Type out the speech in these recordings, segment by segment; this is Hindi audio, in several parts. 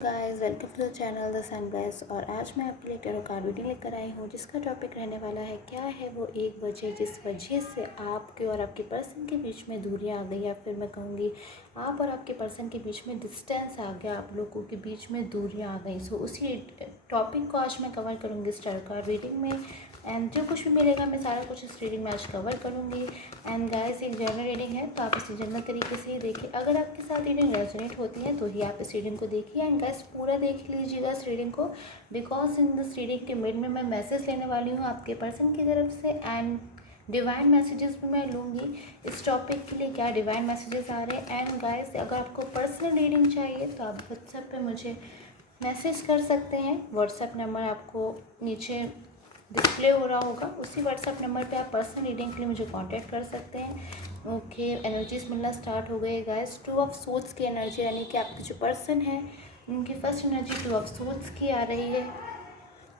Guys welcome to the channel the Sun Bless. और आज मैं आपके लिए टैरो कार्ड रीडिंग लेकर आई हूँ जिसका टॉपिक रहने वाला है क्या है वो एक वजह जिस वजह से आपके और आपके पर्सन के बीच में दूरियां आ गई, या फिर मैं कहूँगी आप और आपके पर्सन के बीच में डिस्टेंस आ गया, आप लोगों के बीच में दूरियां आ गई। सो उसी टॉपिक को आज मैं कवर करूँगी इस टैरो कार्ड रीडिंग में। एंड जो कुछ भी मिलेगा मैं सारा कुछ इस रीडिंग में आज कवर करूँगी। एंड गाइस एक जनरल रीडिंग है तो आप इसे जनरल तरीके से ही देखिए। अगर आपके साथ रीडिंग रेजोनेट होती है तो ही आप इस रीडिंग को देखिए। एंड गाइस पूरा देख लीजिएगा इस रीडिंग को, बिकॉज इन दिस रीडिंग के मिड में मैं मैसेज लेने वाली हूँ आपके पर्सन की तरफ से। एंड डिवाइन मैसेजेस भी मैं लूँगी इस टॉपिक के लिए, क्या डिवाइन मैसेजेस आ रहे हैं। एंड गाइस अगर आपको पर्सनल रीडिंग चाहिए तो आप व्हाट्सएप पे मुझे मैसेज कर सकते हैं। व्हाट्सएप नंबर आपको नीचे डिस्प्ले हो रहा होगा, उसी व्हाट्सएप नंबर पे आप पर्सनल रीडिंग के लिए मुझे कांटेक्ट कर सकते हैं। ओके, एनर्जीज मिलना स्टार्ट हो गए गाइस। 2 ऑफ सोर्ड्स की एनर्जी, यानी कि आपके जो पर्सन है उनकी फर्स्ट एनर्जी 2 ऑफ सोर्ड्स की आ रही है।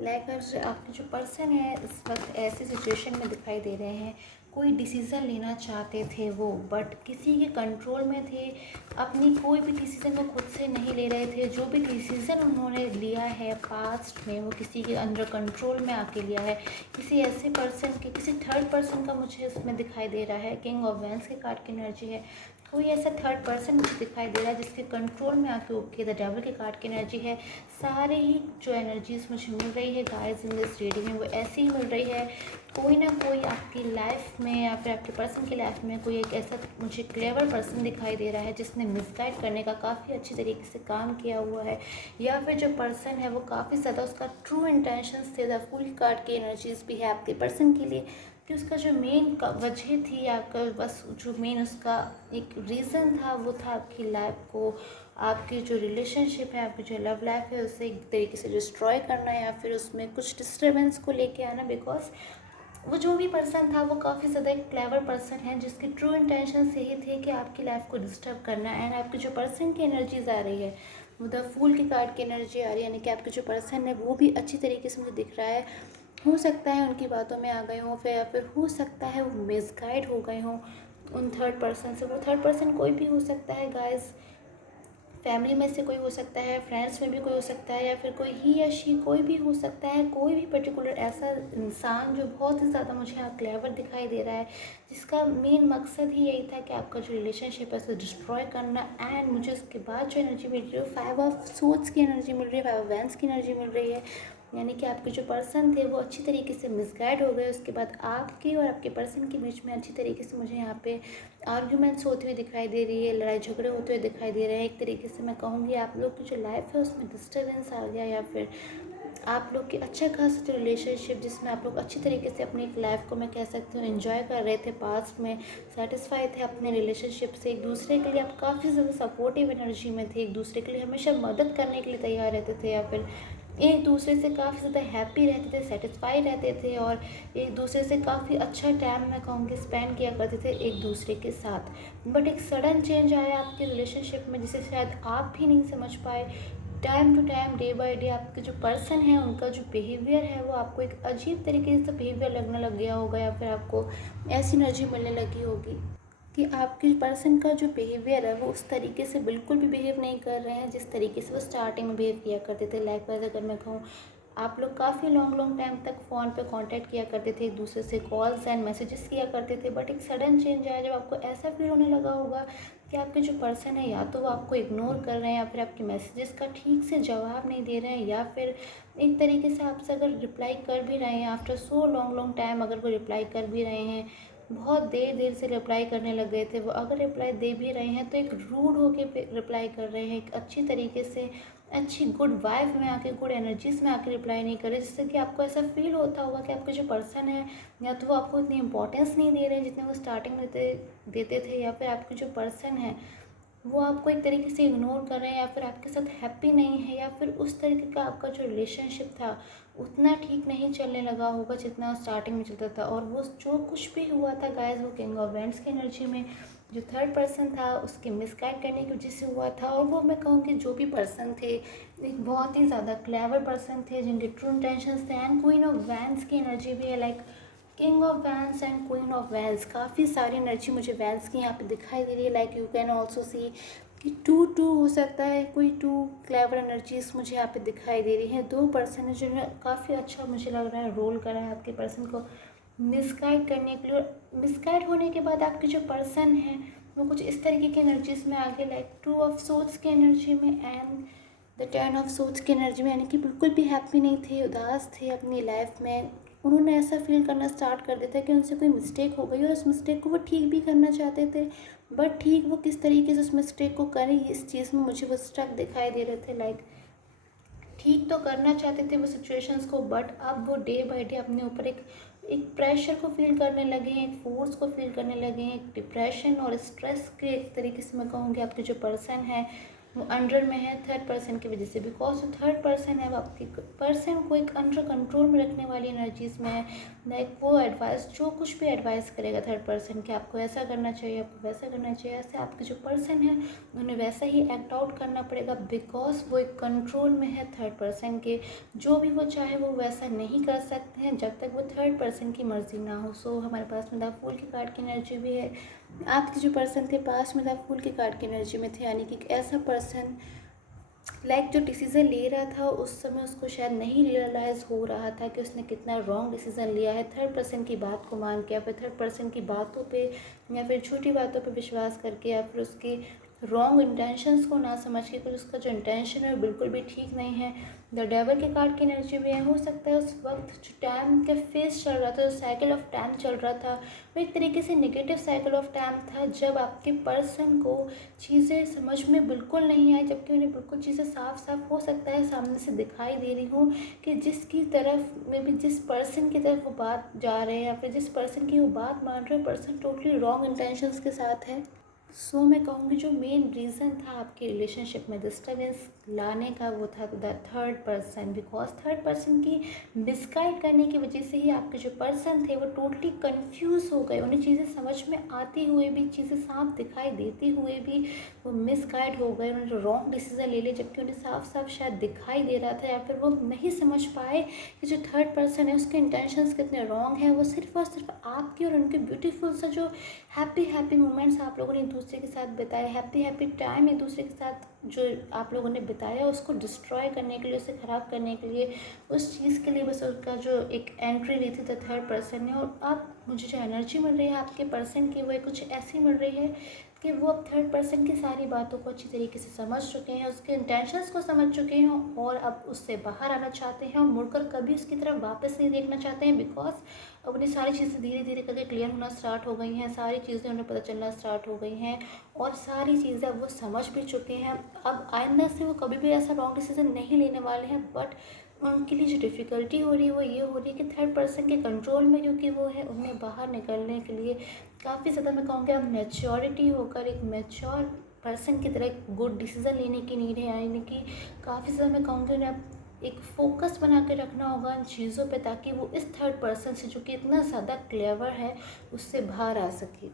लेकर आपके जो पर्सन है इस वक्त ऐसी सिचुएशन में दिखाई दे रहे हैं, कोई डिसीज़न लेना चाहते थे वो, बट किसी के कंट्रोल में थे। अपनी कोई भी डिसीज़न वो खुद से नहीं ले रहे थे। जो भी डिसीज़न उन्होंने लिया है पास्ट में वो किसी के अंडर कंट्रोल में आके लिया है, किसी ऐसे पर्सन के, किसी थर्ड पर्सन का मुझे इसमें दिखाई दे रहा है। किंग ऑफ वैंस के कार्ड की एनर्जी है, कोई ऐसा थर्ड पर्सन मुझे दिखाई दे रहा है जिसके कंट्रोल में आके ओके द डेविल के कार्ड की एनर्जी है। सारे ही जो एनर्जीज मुझे मिल रही है गाइस इन दिस रीडिंग में वो ऐसी ही मिल रही है। कोई ना कोई आपकी लाइफ में या फिर आपके पर्सन की लाइफ में कोई एक ऐसा मुझे क्लेवर पर्सन दिखाई दे रहा है जिसने मिसगाइड करने का काफ़ी अच्छी तरीके से काम किया हुआ है, या फिर जो पर्सन है वो काफ़ी ज़्यादा उसका ट्रू इंटेंशंस थे। द फुल कार्ड की एनर्जीज भी है आपके पर्सन के लिए कि उसका जो मेन वजह थी, या बस जो मेन उसका एक रीज़न था वो था आपकी लाइफ को, आपकी जो रिलेशनशिप है, आपकी जो लव लाइफ है उसे एक तरीके से डिस्ट्रॉय करना, या फिर उसमें कुछ डिस्टर्बेंस को लेके आना। बिकॉज वो जो भी पर्सन था वो काफ़ी ज़्यादा एक क्लेवर पर्सन है जिसके ट्रू इंटेंशन यही थे कि आपकी लाइफ को डिस्टर्ब करना। एंड आपकी जो पर्सन की एनर्जीज आ रही है वो द फूल की कार्ड की एनर्जी आ रही है, यानी कि आपके जो पर्सन है वो भी अच्छी तरीके से मुझे दिख रहा है। हो सकता है उनकी बातों में आ गए हों, फिर या फिर हो सकता है वो मिसगाइड हो गए हों उन थर्ड पर्सन से। वो थर्ड पर्सन कोई भी हो सकता है गाइस, फैमिली में से कोई हो सकता है, फ्रेंड्स में भी कोई हो सकता है, या फिर कोई ही या शी कोई भी हो सकता है। कोई भी पर्टिकुलर ऐसा इंसान जो बहुत ही ज़्यादा मुझे यहाँ क्लेवर दिखाई दे रहा है, जिसका मेन मकसद ही यही था कि आपका जो रिलेशनशिप है उसे डिस्ट्रॉय करना। एंड मुझे उसके बाद जो एनर्जी मिल रही है 5 ऑफ सोर्ड्स की एनर्जी मिल रही है, 5 ऑफ वैंस की एनर्जी मिल रही है, यानी कि आपके जो पर्सन थे वो अच्छी तरीके से मिसगाइड हो गए। उसके बाद आपके और आपके पर्सन के बीच में अच्छी तरीके से मुझे यहाँ पे आर्ग्यूमेंट्स होती हुई दिखाई दे रही है, लड़ाई झगड़े होते हुए दिखाई दे रहे हैं। एक तरीके से मैं कहूँगी आप लोग की जो लाइफ है उसमें डिस्टर्बेंस आ गया, या फिर आप लोग की अच्छा खासा जो रिलेशनशिप जिसमें आप लोग अच्छी तरीके से अपनी लाइफ को मैं कह सकती हूँ एंजॉय कर रहे थे, पास्ट में सेटिस्फाई थे अपने रिलेशनशिप से, एक दूसरे के लिए आप काफ़ी ज़्यादा सपोर्टिव एनर्जी में थे, एक दूसरे के लिए हमेशा मदद करने के लिए तैयार रहते थे, या फिर एक दूसरे से काफ़ी ज़्यादा हैप्पी रहते थे, सेटिस्फाई रहते थे, और एक दूसरे से काफ़ी अच्छा टाइम मैं कहूँगी स्पेंड किया करते थे एक दूसरे के साथ। बट एक सडन चेंज आया आपके रिलेशनशिप में जिसे शायद आप भी नहीं समझ पाए। Time to time day by day आपके जो पर्सन है उनका जो बिहेवियर है वो आपको एक अजीब तरीके से बिहेवियर लगने लग गया होगा, या फिर आपको ऐसी एनर्जी मिलने लगी होगी कि आपके पर्सन का जो बिहेवियर है वो उस तरीके से बिल्कुल भी बिहेव नहीं कर रहे हैं जिस तरीके से वो स्टार्टिंग में बिहेव किया करते थे। लाइकवाइज अगर मैं कहूँ आप लोग काफ़ी लॉन्ग लॉन्ग टाइम तक फ़ोन पे कांटेक्ट किया करते थे, एक दूसरे से कॉल्स एंड मैसेजेस किया करते थे, बट एक सडन चेंज आया जब आपको ऐसा फील होने लगा होगा कि आपके जो पर्सन है या तो वो आपको इग्नोर कर रहे हैं, या फिर आपके मैसेजेस का ठीक से जवाब नहीं दे रहे हैं, या फिर एक तरीके से आपसे अगर रिप्लाई कर भी रहे हैं after so long long time, अगर वो रिप्लाई कर भी रहे हैं, बहुत देर देर से रिप्लाई करने लग गए थे वो, अगर रिप्लाई दे भी रहे हैं तो एक रूड होके रिप्लाई कर रहे हैं, एक अच्छी तरीके से अच्छी गुड वाइब में आके, गुड एनर्जीज में आके रिप्लाई नहीं कर रहे, जिससे कि आपको ऐसा फील होता होगा कि आपके जो पर्सन है या तो वो आपको इतनी इंपॉर्टेंस नहीं दे रहे हैं जितने वो स्टार्टिंग में देते थे, या फिर आपके जो पर्सन है वो आपको एक तरीके से इग्नोर कर रहे हैं, या फिर आपके साथ हैप्पी नहीं है, या फिर उस तरीके का आपका जो रिलेशनशिप था उतना ठीक नहीं चलने लगा होगा जितना स्टार्टिंग में चलता था। और वो जो कुछ भी हुआ था गाइस वो किंग ऑफ वैंड्स की एनर्जी में जो थर्ड पर्सन था उसके मिसगाइड करने की वजह से हुआ था। और वो मैं कहूँ कि जो भी पर्सन थे एक बहुत ही ज़्यादा क्लेवर पर्सन थे जिनके ट्रू इंटेंशंस थे। एंड क्वीन ऑफ वैंड्स की एनर्जी भी है, like king of vents and queen of vents, काफ़ी सारी एनर्जी मुझे वैंस की यहाँ पे दिखाई दे रही है। Like you can also see कि टू टू हो सकता है, कोई टू क्लेवर एनर्जीज मुझे यहाँ पे दिखाई दे रही है। 2 पर्सन है जिन्होंने काफ़ी अच्छा मुझे लग रहा है रोल करा है आपके पर्सन को मिसगाइड करने के लिए। और मिसगाइड होने के बाद आपके जो पर्सन है वो कुछ इस तरीके की एनर्जीज में आगे, लाइक 2 ऑफ सोर्ड्स की एनर्जी में एंड द 10 ऑफ सोर्ड्स की एनर्जी में, यानी कि बिल्कुल भी हैप्पी नहीं थे, उदास थे अपनी लाइफ में। उन्होंने ऐसा फील करना स्टार्ट कर दिया था कि उनसे कोई मिस्टेक हो गई और उस मिस्टेक को वो ठीक भी करना चाहते थे, बट ठीक वो किस तरीके से उस मिस्टेक को करें इस चीज़ में मुझे वो स्ट्रक दिखाई दे रहे थे। लाइक ठीक तो करना चाहते थे वो सिचुएशंस को, बट अब वो डे बाय डे अपने ऊपर एक प्रेशर को फील करने लगे हैं, एक फोर्स को फील करने लगे हैं, एक डिप्रेशन और स्ट्रेस के एक तरीके से मैं कहूँगी आपके जो पर्सन है वो अंडर में है थर्ड पर्सन की वजह से। बिकॉज जो थर्ड पर्सन है वो आपके पर्सन को एक अंडर कंट्रोल में रखने वाली एनर्जीज में है। लाइक वो एडवाइस, जो कुछ भी एडवाइस करेगा थर्ड पर्सन कि आपको ऐसा करना चाहिए, आपको वैसा करना चाहिए, ऐसे आपके जो पर्सन है उन्हें वैसा ही एक्ट आउट करना पड़ेगा। बिकॉज वो एक कंट्रोल में है थर्ड पर्सन के, जो भी वो चाहे वो वैसा नहीं कर सकते हैं जब तक वो थर्ड पर्सन की मर्जी ना हो। सो हमारे पास में द फूल की कार्ड की एनर्जी भी है। आपके जो पर्सन थे पास में द फूल की कार्ड की एनर्जी में थे, यानी कि एक ऐसा पर्सन लाइक जो डिसीज़न ले रहा था उस समय उसको शायद नहीं रियलाइज़ हो रहा था कि उसने कितना रॉन्ग डिसीज़न लिया है, थर्ड पर्सन की बात को मान के या फिर थर्ड पर्सन की बातों पे या फिर छोटी बातों पे विश्वास करके या फिर उसकी रॉन्ग इंटेंशंस को ना समझ के, कुछ उसका जो इंटेंशन है वो बिल्कुल भी ठीक नहीं है। द डेवल के कार्ड की एनर्जी भी है। हो सकता है उस वक्त जो टाइम का फेस चल रहा था, जो साइकिल ऑफ टाइम चल रहा था वो एक तरीके से नेगेटिव साइकिल ऑफ टाइम था, जब आपके पर्सन को चीज़ें समझ में बिल्कुल नहीं आई, जबकि उन्हें बिल्कुल चीज़ें साफ साफ हो सकता है सामने से दिखाई दे रही हूँ कि जिसकी तरफ में भी, जिस पर्सन की तरफ वो बात जा रहे हैं या फिर जिस पर्सन की वो बात मान रहे हो पर्सन टोटली रॉन्ग इंटेंशंस के साथ है। सो मैं कहूँगी जो मेन रीज़न था आपके रिलेशनशिप में डिस्टर्बेंस लाने का वो था the third person. Because third person की मिसगाइड करने की वजह से ही आपके जो पर्सन थे वो टोटली कंफ्यूज हो गए। उन्हें चीज़ें समझ में आती हुए भी, चीज़ें साफ दिखाई देती हुए भी वो मिसगाइड हो गए, उन्होंने रॉन्ग डिसीजन ले लिए, जबकि उन्हें साफ साफ शायद दिखाई दे रहा था या फिर वो नहीं समझ पाए कि जो थर्ड पर्सन है उसके इंटेंशंस कितने रॉन्ग हैं। वो सिर्फ और सिर्फ आपकी और उनके ब्यूटीफुल सा जो हैप्पी मोमेंट्स आप लोगों ने एक दूसरे के साथ बिताए, हैप्पी टाइम एक दूसरे के साथ जो आप लोगों ने बिताया, उसको डिस्ट्रॉय करने के लिए, उसे ख़राब करने के लिए, उस चीज़ के लिए बस उसका जो एक एंट्री ली थी द थर्ड पर्सन ने। और अब मुझे जो एनर्जी मिल रही है आपके पर्सन की वो कुछ ऐसी मिल रही है कि वो अब थर्ड पर्सन की सारी बातों को अच्छी तरीके से समझ चुके हैं, उसके इंटेंशंस को समझ चुके हैं और अब उससे बाहर आना चाहते हैं और मुड़कर कभी उसकी तरफ वापस नहीं देखना चाहते हैं। बिकॉज अब उन्हें सारी चीज़ें धीरे धीरे करके क्लियर होना स्टार्ट हो गई हैं, सारी चीज़ें उन्हें पता चलना स्टार्ट हो गई हैं और सारी चीज़ें अब वो समझ भी चुके हैं। अब आइंदा से वो कभी भी ऐसा रॉन्ग डिसीजन नहीं लेने वाले हैं। बट उनके लिए जो डिफ़िकल्टी हो रही है वो ये हो रही है कि थर्ड पर्सन के कंट्रोल में क्योंकि वो है, उन्हें बाहर निकलने के लिए काफ़ी ज़्यादा मैं कहूँगी अब मैच्योरिटी होकर एक मैच्योर पर्सन की तरह एक गुड डिसीज़न लेने की नीड है। यानी कि काफ़ी ज़्यादा मैं कहूँगी उन्हें अब एक फोकस बना के रखना होगा इन चीज़ों पे, ताकि वो इस थर्ड पर्सन से जो कि इतना ज़्यादा क्लेवर है उससे बाहर आ सके।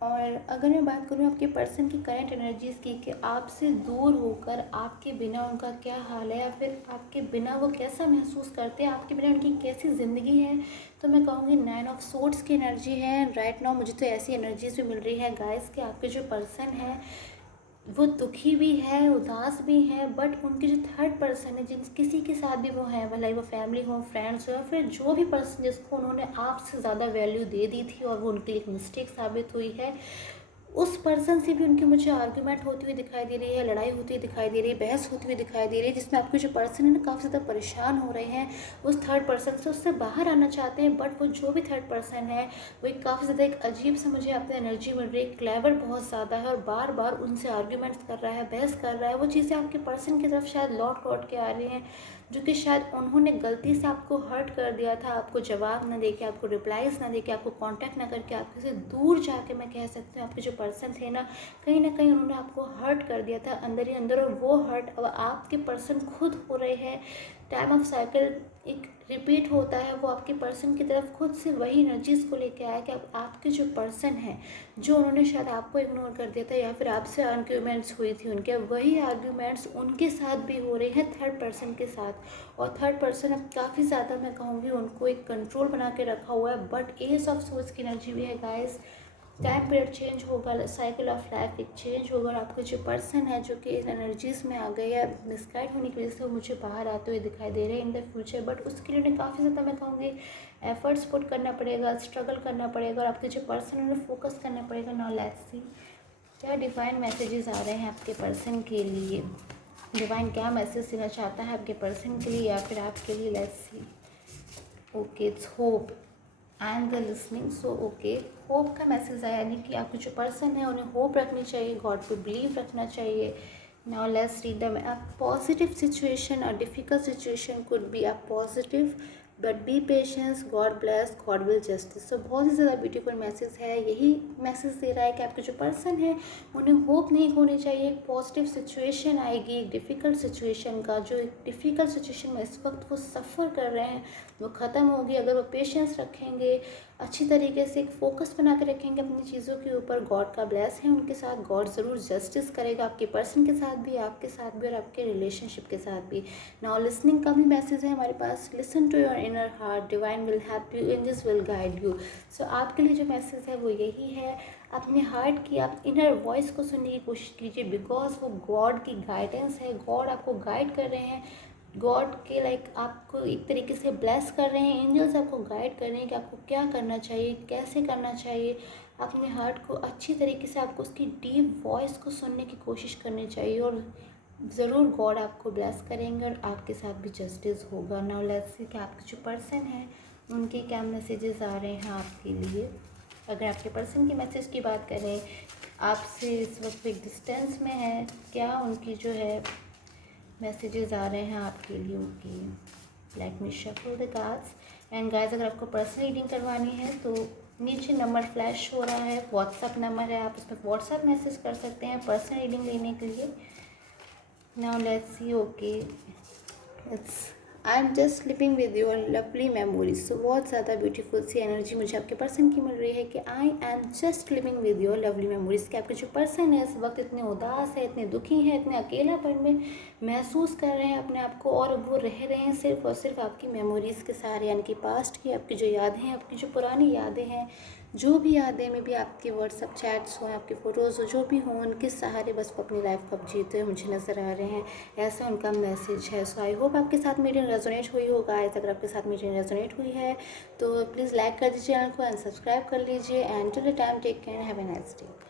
और अगर मैं बात करूँ आपके पर्सन की करंट एनर्जीज़ की कि आपसे दूर होकर आपके बिना उनका क्या हाल है या फिर आपके बिना वो कैसा महसूस करते हैं, आपके बिना उनकी कैसी ज़िंदगी है, तो मैं कहूँगी 9 ऑफ सोर्ड्स की एनर्जी है राइट नाउ। मुझे तो ऐसी एनर्जीज भी मिल रही है गाइस कि आपके जो पर्सन है वो दुखी भी है, उदास भी है, बट उनके जो थर्ड पर्सन है, जिन किसी के साथ भी वो है, भले वो फैमिली हो, फ्रेंड्स हो या फिर जो भी पर्सन जिसको उन्होंने आपसे ज़्यादा वैल्यू दे दी थी और वो उनके लिए एक मिस्टेक साबित हुई है, उस पर्सन से भी उनकी मुझे आर्ग्यूमेंट होती हुई दिखाई दे रही है, लड़ाई होती हुई दिखाई दे रही है, बहस होती हुई दिखाई दे रही है, जिसमें आपके जो पर्सन है ना काफ़ी ज़्यादा परेशान हो रहे हैं उस थर्ड पर्सन से, उससे बाहर आना चाहते हैं। बट वो जो भी थर्ड पर्सन है वो एक काफ़ी ज़्यादा एक अजीब सा मुझे अपनी एनर्जी मिल रही है, क्लेवर बहुत ज़्यादा है और बार बार उनसे आर्ग्यूमेंट्स कर रहा है, बहस कर रहा है। वो चीज़ें आपके पर्सन की तरफ शायद लौट लौट के आ रही हैं जो कि शायद उन्होंने गलती से आपको हर्ट कर दिया था, आपको जवाब ना देके, आपको रिप्लाईज ना देके, आपको कांटेक्ट ना करके, आपके से दूर जाके मैं कह सकती हूँ आपके जो पर्सन थे ना कहीं उन्होंने आपको हर्ट कर दिया था अंदर ही अंदर। और वो हर्ट अब आपके पर्सन खुद हो रहे हैं। टाइम ऑफ साइकिल एक रिपीट होता है, वो आपके पर्सन की तरफ खुद से वही एनर्जीज़ को लेके आया कि अब आपके जो पर्सन है, जो उन्होंने शायद आपको इग्नोर कर दिया था या फिर आपसे आर्ग्यूमेंट्स हुई थी उनके, वही आर्ग्यूमेंट्स उनके साथ भी हो रहे हैं थर्ड पर्सन के साथ। और थर्ड पर्सन अब काफ़ी ज़्यादा मैं कहूँगी उनको एक कंट्रोल बना के रखा हुआ है। बट एस ऑफ सोर्स की एनर्जी भी है गाइस। टाइम पीरियड चेंज होगा, साइकिल ऑफ लाइफ एक चेंज होगा और आपका जो पर्सन है जो कि इन एनर्जीज़ में आ गए या मिसगाइड होने की वजह से वो मुझे बाहर आते हुए दिखाई दे रहे हैं इन द फ्यूचर, बट उसके लिए उन्हें काफ़ी ज़्यादा मैं कहूँगी एफर्ट्स पुट करना पड़ेगा, स्ट्रगल करना पड़ेगा और आपके जो पर्सन है उन्हें फोकस करना पड़ेगा। नाउ लेट्स सी क्या डिवाइन मैसेजेस आ रहे हैं आपके पर्सन के लिए। डिवाइन क्या मैसेज देना चाहता है आपके पर्सन के लिए या फिर आपके लिए। Let's see. Okay, it's hope and the listening. So okay, hope का मैसेज आया, यानी कि आपके जो पर्सन है उन्हें होप रखनी चाहिए, गॉड पे बिलीव रखना चाहिए। Now let's read the a positive situation, a difficult situation could be a positive but be patience, God bless, God will justice. So बहुत ही ज़्यादा ब्यूटीफुल मैसेज है। यही मैसेज दे रहा है कि आपके जो पर्सन है उन्हें होप नहीं खोनी चाहिए। एक पॉजिटिव सिचुएशन आएगी एक डिफ़िकल्ट सिचुएशन का, जो एक डिफ़िकल्ट सिचुएशन में इस वक्त वो सफ़र कर रहे हैं वो ख़त्म होगी अगर वो पेशेंस रखेंगे, अच्छी तरीके से एक फ़ोकस बना के रखेंगे अपनी चीज़ों के ऊपर। गॉड का ब्लेस है उनके साथ, गॉड ज़रूर जस्टिस करेगा आपके पर्सन के साथ भी, आपके साथ भी और आपके रिलेशनशिप के साथ भी। नाउ लिसनिंग का भी मैसेज है हमारे पास। Listen to your inner heart, divine will help you, angels will guide you. So आपके लिए जो मैसेज है वो यही है, अपने हार्ट की आप इनर वॉइस को सुनने की कोशिश कीजिए, बिकॉज वो गॉड की गाइडेंस है। गॉड आपको गाइड कर रहे हैं, गॉड के आपको एक तरीके से ब्लेस कर रहे हैं, एंजल्स आपको गाइड कर रहे हैं कि आपको क्या करना चाहिए, कैसे करना चाहिए। अपने हार्ट को अच्छी तरीके से आपको उसकी डीप वॉइस को सुनने की कोशिश करनी चाहिए और ज़रूर गॉड आपको ब्लेस करेंगे और आपके साथ भी जस्टिस होगा। नाउ लेट्स सी कि आपके जो पर्सन है उनके क्या मैसेजेस आ रहे हैं आपके लिए। अगर आपके पर्सन की मैसेज की बात करें, आपसे इस वक्त एक डिस्टेंस में है, क्या उनकी जो है मैसेजेस आ रहे हैं आपके लिए उनकी। Let me shuffle the cards and guys, अगर आपको पर्सनल रीडिंग करवानी है तो नीचे नंबर फ्लैश हो रहा है, व्हाट्सअप नंबर है, आप उस पर व्हाट्सअप मैसेज कर सकते हैं पर्सनल रीडिंग लेने के लिए। Now let's see. Okay, it's I am just sleeping with your lovely memories. So बहुत ज़्यादा ब्यूटीफुल सी एनर्जी मुझे आपके पर्सन की मिल रही है कि आई am just living with your lovely memories. कि आपके जो पर्सन है इस वक्त इतने उदास है, इतने दुखी हैं, इतने अकेलापन में महसूस कर रहे हैं अपने आप को और वो रह रहे हैं सिर्फ और सिर्फ आपकी मेमोरीज़ के सहारे, यानी कि पास्ट की आपकी जो यादें हैं, आपकी जो पुरानी यादें हैं, जो भी यादें में भी आपके व्हाट्सअप चैट्स हों, आपकी फ़ोटोज़ हो, जो भी हों, उनके सहारे बस वो अपनी लाइफ को अब जीते हुए मुझे नज़र आ रहे हैं। ऐसा उनका मैसेज है। सो आई होप आपके साथ मीटिंग रेजोनेट हुई होगा। अगर आपके साथ मीटिंग रेजोनेट हुई है तो प्लीज़ लाइक कर दीजिए चैनल को एंड सब्सक्राइब कर लीजिए। And till the time take care, have a nice day.